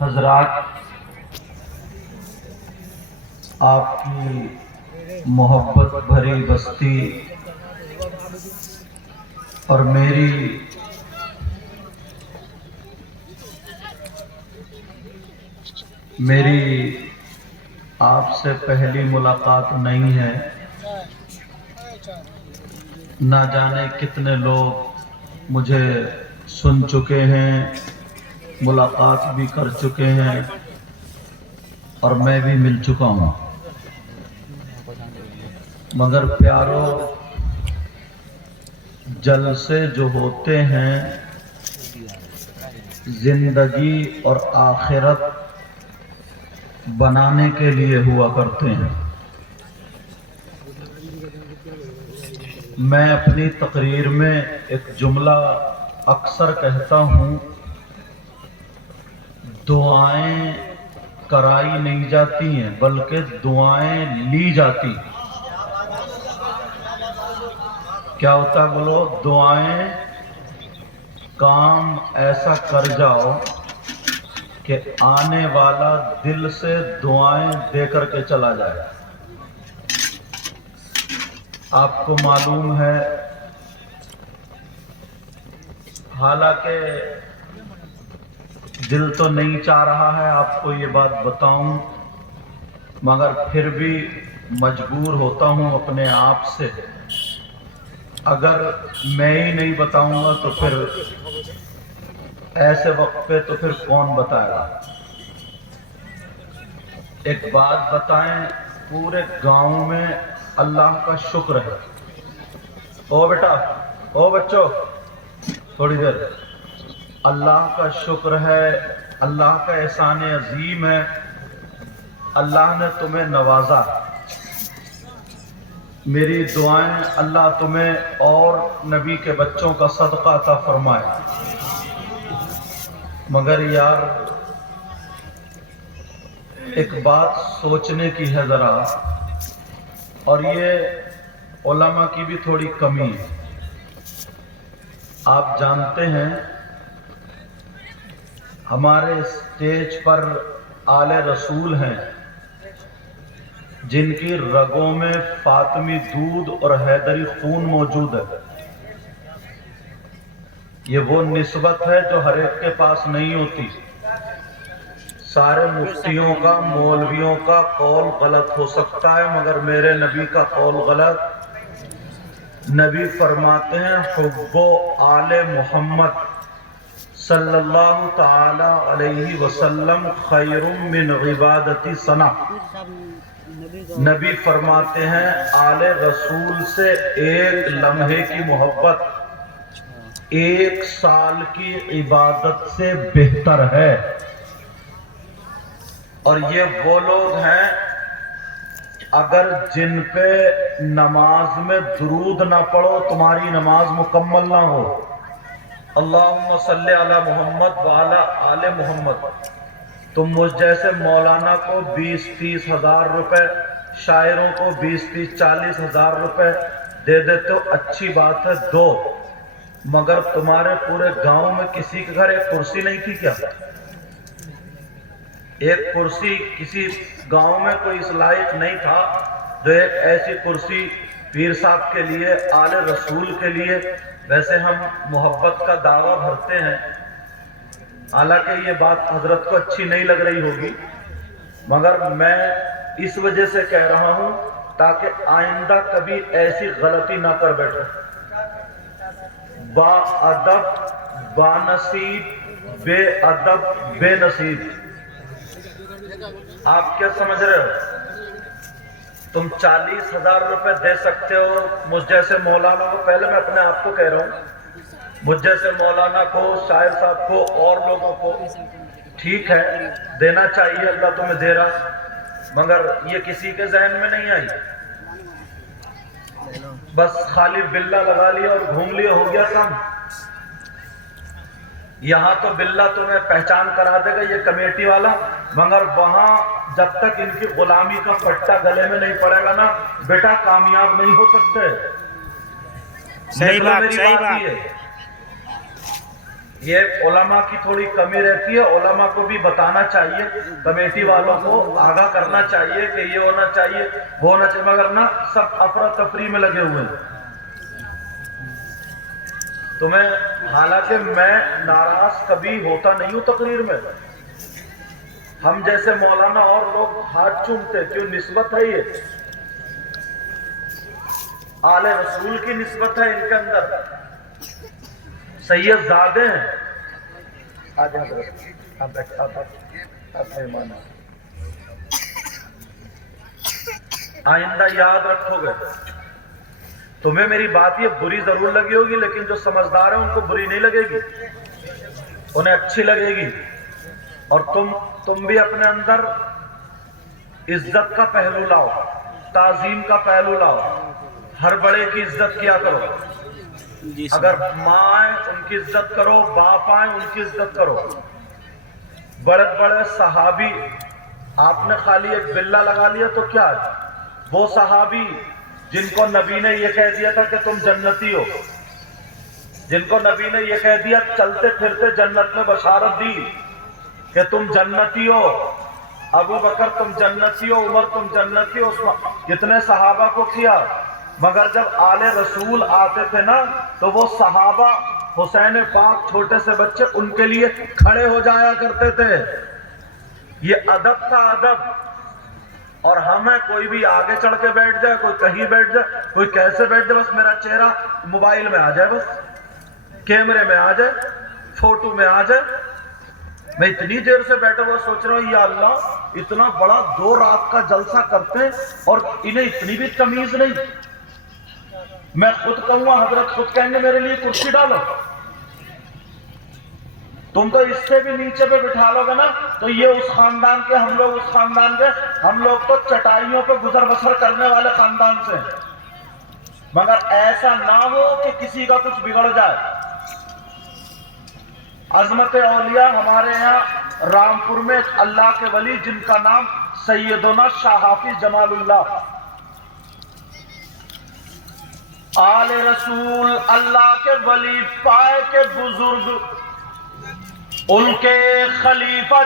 حضرات، آپ کی محبت بھری بستی اور میری آپ سے پہلی ملاقات نہیں ہے۔ نہ جانے کتنے لوگ مجھے سن چکے ہیں، ملاقات بھی کر چکے ہیں اور میں بھی مل چکا ہوں، مگر پیارو، جلسے جو ہوتے ہیں زندگی اور آخرت بنانے کے لیے ہوا کرتے ہیں۔ میں اپنی تقریر میں ایک جملہ اکثر کہتا ہوں، دعائیں کرائی نہیں جاتی ہیں بلکہ دعائیں لی جاتی۔ کیا ہوتا ہے بولو؟ دعائیں کام ایسا کر جاؤ کہ آنے والا دل سے دعائیں دے کر کے چلا جائے۔ آپ کو معلوم ہے، حالانکہ دل تو نہیں چاہ رہا ہے آپ کو یہ بات بتاؤں، مگر پھر بھی مجبور ہوتا ہوں اپنے آپ سے۔ اگر میں ہی نہیں بتاؤں گا تو پھر ایسے وقت پہ تو پھر کون بتائے گا؟ ایک بات بتائیں، پورے گاؤں میں اللہ کا شکر ہے۔ او بیٹا، او بچوں، تھوڑی دیر، اللہ کا شکر ہے، اللہ کا احسان عظیم ہے، اللہ نے تمہیں نوازا۔ میری دعائیں اللہ تمہیں اور نبی کے بچوں کا صدقہ عطا فرمائے۔ مگر یار، ایک بات سوچنے کی ہے ذرا، اور یہ علماء کی بھی تھوڑی کمی ہے۔ آپ جانتے ہیں ہمارے اسٹیج پر آل رسول ہیں جن کی رگوں میں فاطمی دودھ اور حیدری خون موجود ہے۔ یہ وہ نسبت ہے جو ہر ایک کے پاس نہیں ہوتی۔ سارے مفتیوں کا، مولویوں کا قول غلط ہو سکتا ہے مگر میرے نبی کا قول غلط۔ نبی فرماتے ہیں، حب آل محمد صلی اللہ تعالی علیہ وسلم خیر من عبادت سنہ۔ نبی فرماتے ہیں آل رسول سے ایک لمحے کی محبت 1 سال کی عبادت سے بہتر ہے۔ اور یہ وہ لوگ ہیں اگر جن پہ نماز میں درود نہ پڑھو تمہاری نماز مکمل نہ ہو۔ اللہم صلی علی محمد وعلی آل محمد۔ تم مجھ جیسے مولانا کو 20-30 ہزار روپے، شاعروں کو 20-30-40 ہزار روپے دے دیتے ہو، اچھی بات ہے، دو، مگر تمہارے پورے گاؤں میں کسی کے گھر ایک کرسی نہیں تھی کیا؟ ایک کرسی کسی گاؤں میں کوئی اس لائق نہیں تھا جو ایک ایسی کرسی پیر صاحب کے لیے، آل رسول کے لیے؟ ویسے ہم محبت کا دعویٰ بھرتے ہیں، حالانکہ یہ بات حضرت کو اچھی نہیں لگ رہی ہوگی، مگر میں اس وجہ سے کہہ رہا ہوں تاکہ آئندہ کبھی ایسی غلطی نہ کر بیٹھے۔ با ادب با نصیب، بے ادب بے نصیب۔ آپ کیا سمجھ رہے ہو؟ تم 40 ہزار روپے دے سکتے ہو مجھ جیسے مولانا کو، پہلے میں اپنے آپ کو کہہ رہا ہوں، مجھ جیسے مولانا کو، شاعر صاحب کو اور لوگوں کو، ٹھیک ہے دینا چاہیے، اللہ تمہیں دے رہا، مگر یہ کسی کے ذہن میں نہیں آئی، بس خالی بلہ لگا لیا اور گھوم لیا، ہو گیا کام۔ یہاں تو بلہ تمہیں پہچان کرا دے گا یہ کمیٹی والا، مگر وہاں جب تک ان کی غلامی کا پٹا گلے میں نہیں پڑے گا نا بیٹا کامیاب نہیں ہو سکتے۔ صحیح بات، صحیح بات۔ یہ علماء کی تھوڑی کمی رہتی ہے، علماء کو بھی بتانا چاہیے، کمیٹی والوں کو آگاہ کرنا چاہیے کہ یہ ہونا چاہیے وہ ہونا چاہیے، مگر نہ سب افراتفری میں لگے ہوئے ہیں۔ حالانکہ میں ناراض کبھی ہوتا نہیں ہوں تقریر میں، ہم جیسے مولانا اور لوگ ہاتھ چومتے، کیوں؟ نسبت ہے، یہ آل رسول کی نسبت ہے ان کے اندر، سید زادے ہیں۔ آئندہ یاد رکھو گے، تمہیں میری بات یہ بری ضرور لگی ہوگی، لیکن جو سمجھدار ہیں ان کو بری نہیں لگے گی، انہیں اچھی لگے گی۔ اور تم بھی اپنے اندر عزت کا پہلو لاؤ، تعظیم کا پہلو لاؤ، ہر بڑے کی عزت کیا کرو، اگر ماں آئے ان کی عزت کرو، باپ آئے ان کی عزت کرو۔ بڑے بڑے صحابی، آپ نے خالی ایک بلہ لگا لیا تو کیا؟ وہ صحابی جن کو نبی نے یہ کہہ دیا تھا کہ تم جنتی ہو، جن کو نبی نے یہ کہہ دیا چلتے پھرتے جنت میں بشارت دی کہ تم جنتی ہو، ابو بکر تم جنتی ہو، عمر تم جنتی ہو، کتنے صحابہ کو کیا، مگر جب آل رسول آتے تھے نا تو وہ صحابہ، حسین پاک چھوٹے سے بچے، ان کے لیے کھڑے ہو جایا کرتے تھے۔ یہ ادب تھا، ادب۔ اور ہمیں کوئی بھی آگے چڑھ کے بیٹھ جائے، کوئی کہیں بیٹھ جائے، کوئی کیسے بیٹھ جائے، بس میرا چہرہ موبائل میں آ جائے، بس کیمرے میں آ جائے، فوٹو میں آ جائے۔ میں اتنی دیر سے بیٹھا ہوا سوچ رہا ہوں، یا اللہ اتنا بڑا 2 رات کا جلسہ کرتے ہیں اور انہیں اتنی بھی تمیز نہیں۔ میں خود کہوں گا، حضرت خود کہیں گے میرے لیے کرسی ڈالو، تم تو اس سے بھی نیچے پہ بٹھا لو گے نا، تو یہ اس خاندان کے، ہم لوگ اس خاندان کے، ہم لوگ تو چٹائیوں پہ گزر بسر کرنے والے خاندان سے ہیں۔ مگر ایسا نہ ہو کہ کسی کا کچھ بگڑ جائے۔ عظمت اولیاء ہمارے یہاں رامپور میں ایک اللہ کے ولی جن کا نام سیدنا شاہ حافظ جمال اللہ، آل رسول اللہ کے ولی، پائے کے بزرگ، ان کے خلیفہ